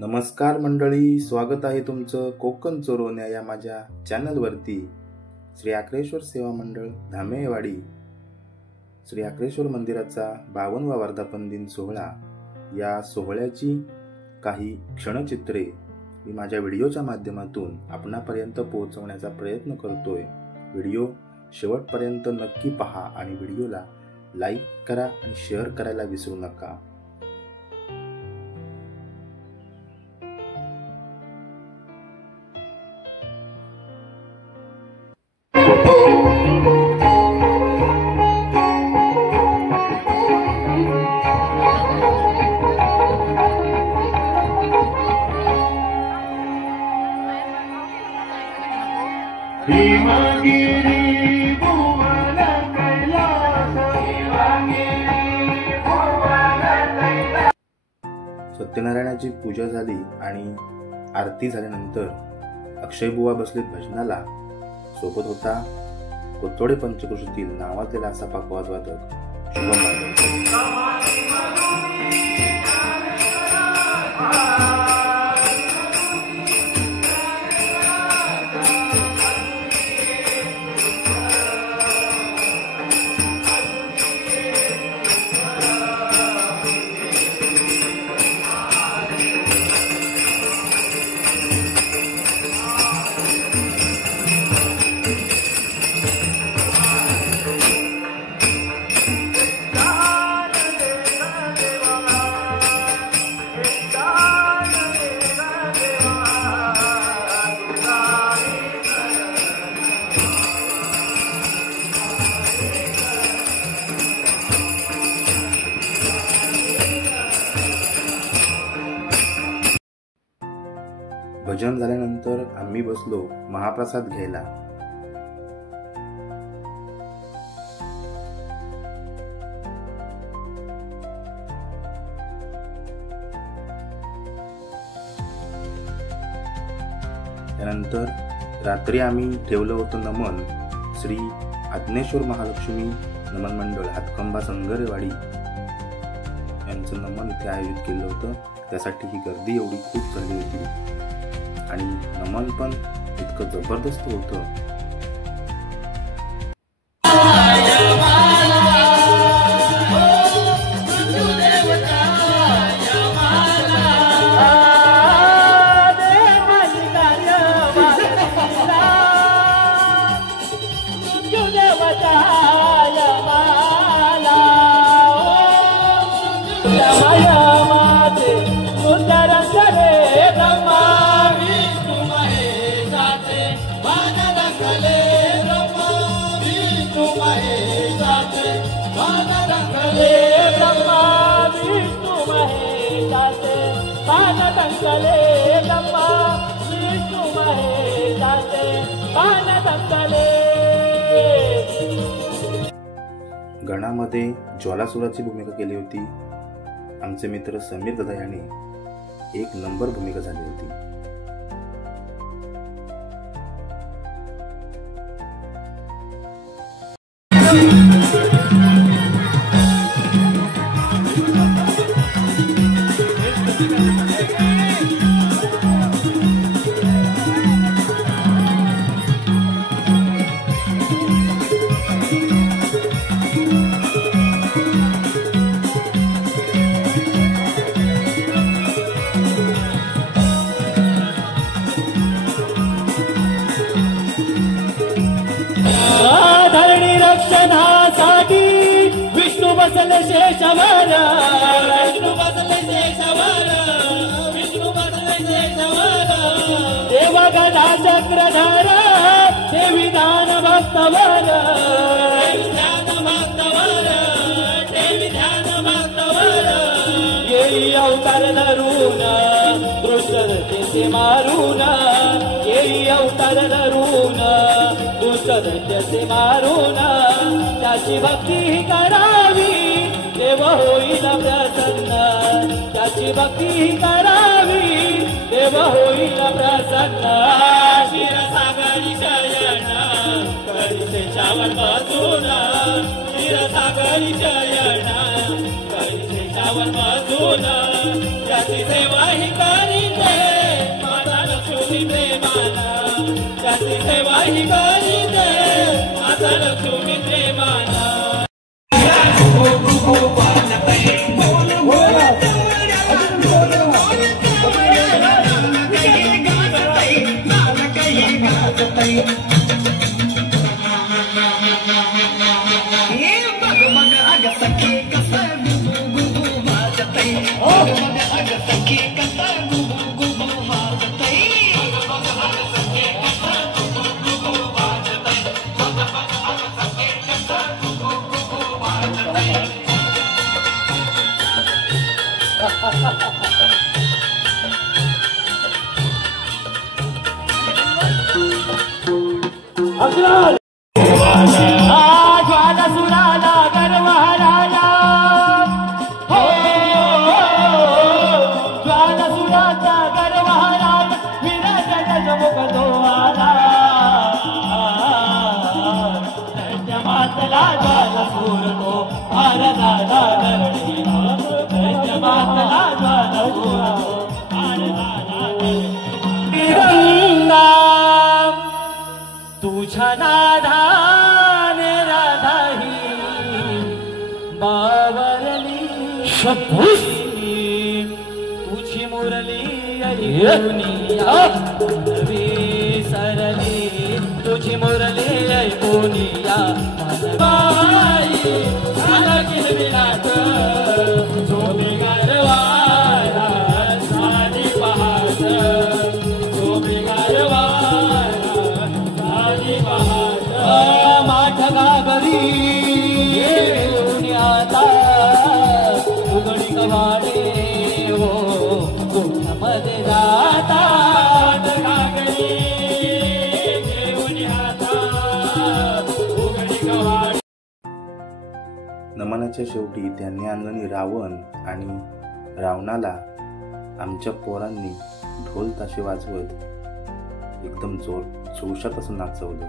नमस्कार मंडळी, स्वागत आहे तुमचं कोकण चोरवण्या या माझ्या चॅनलवरती। श्री आक्रेश्वर सेवा मंडळ धामेवाडी श्री आक्रेश्वर मंदिराचा 52वा वर्धापन दिन सोहळा, या सोहळ्याची काही क्षणचित्रे मी माझ्या व्हिडिओच्या माध्यमातून आपणापर्यंत पोहोचवण्याचा प्रयत्न करतोय। व्हिडिओ शेवटपर्यंत नक्की पहा आणि व्हिडिओला लाईक करा आणि शेअर करायला विसरू नका। सत्यनारायणाची पूजा झाली आणि आरती झाल्यानंतर अक्षय बुवा बसलेत भजनाला। सोबत होता कोथोडे पंचक्रोशीतील नावाजलेला असा पखवाज वादक शुभम वादक। भजन झाल्यानंतर आम्ही बसलो महाप्रसाद घ्यायला। त्यानंतर रात्री आम्ही ठेवलं होतं नमन श्री आज्ञेश्वर महालक्ष्मी नमन मंडळ हातखंबा संगरेवाडी यांचं नमन इथे आयोजित केलं होतं। त्यासाठी ही गर्दी एवढी खूप झाली होती आणि नमन पण इतकं जबरदस्त होतं। गणामध्ये ज्वालासुराची भूमिका केली होती आमचे मित्र समीर दादा याने। एक नंबर भूमिका झाली होती। बसले शेषवर, विष्णू बसले शेषवर, विष्णू बसले शेषवर। देव गदा चक्रधर, देवी ध्यान भक्तवर, देवी ध्यान भक्तवर, देवी ध्यान भक्तवर। येई अवतार धरून दुष्टदंतेचे मारून, येई अवतार धरून दुष्टदंतेचे मारून। त्याची भक्ती करावी देव होईल प्रसन्न, त्याची भक्ती करावी देव होईल प्रसन्न। क्षीरसागरी शयन करीते श्रावण मधुन, क्षीरसागरी शयन करीते श्रावण मधुन। त्याची सेवा ही करीन काही करीत आता लक्ष्मी प्रेमाना ज्वाला सुराला गर्वहराला हो ज्वाला सुराचा गर्वहराला विराजाचा जमुख तो आला त्यांच्या मातला ज्वाला सूर तो भारताला धरणी त्यांच्या मातला ज्वाला सूर तो भारताला तिरंगा तुझ्या नादाने राधाही बावरली शब्दुसी तुझी मुरली ऐकुनिया विसरली तुझी मुरली ऐकुनिया बाई झाला किलबिलाट जो बिगारवाला साडी पहाट जो बिगारवाला माठगा घरी आता उघडी कवाडे हो मध्ये जाता माठगा घरी आता उघडी कवाडे. नमनाच्या शेवटी त्यांनी आणलं रावण आणि रावणाला आमच्या पोरांनी ढोल ताशे वाजवत एकदम जोशात असं नाचवलं.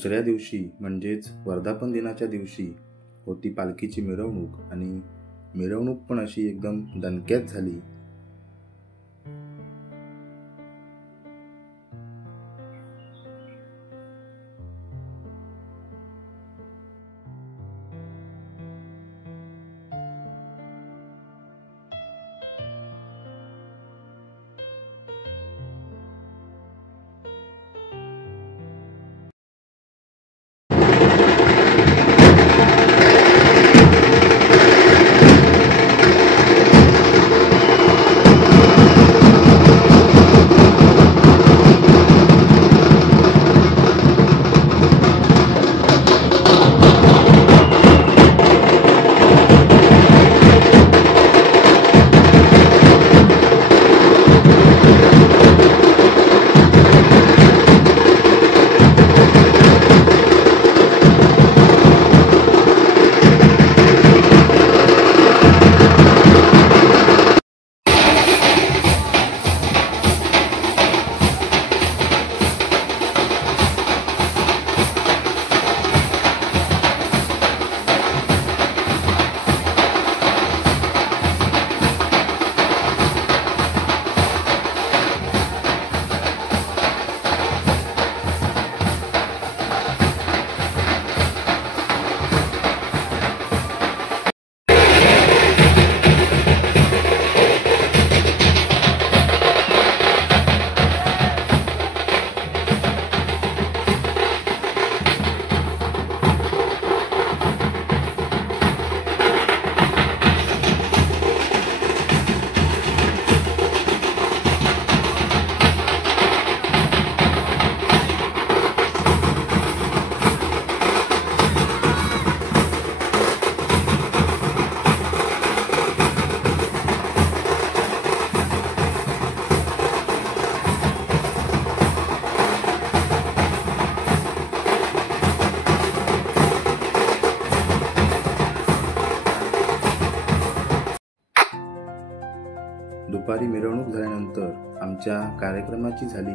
दुसऱ्या दिवशी म्हणजेच वर्धापन दिनाच्या दिवशी होती पालखीची मिरवणूक आणि मिरवणूक पण अशी एकदम दणक्यात झाली. दुपारी मिरवणूक झाल्यानंतर आमच्या कार्यक्रमाची झाली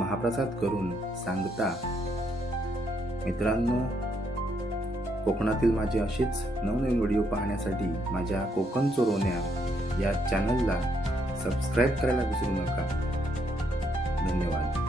महाप्रसाद करून सांगता. मित्रांनो, कोकणातील माझे असेच नवनवीन व्हिडिओ पाहण्यासाठी माझ्या कोकण चोरवण्या या चॅनलला सबस्क्राईब करायला विसरू नका. धन्यवाद.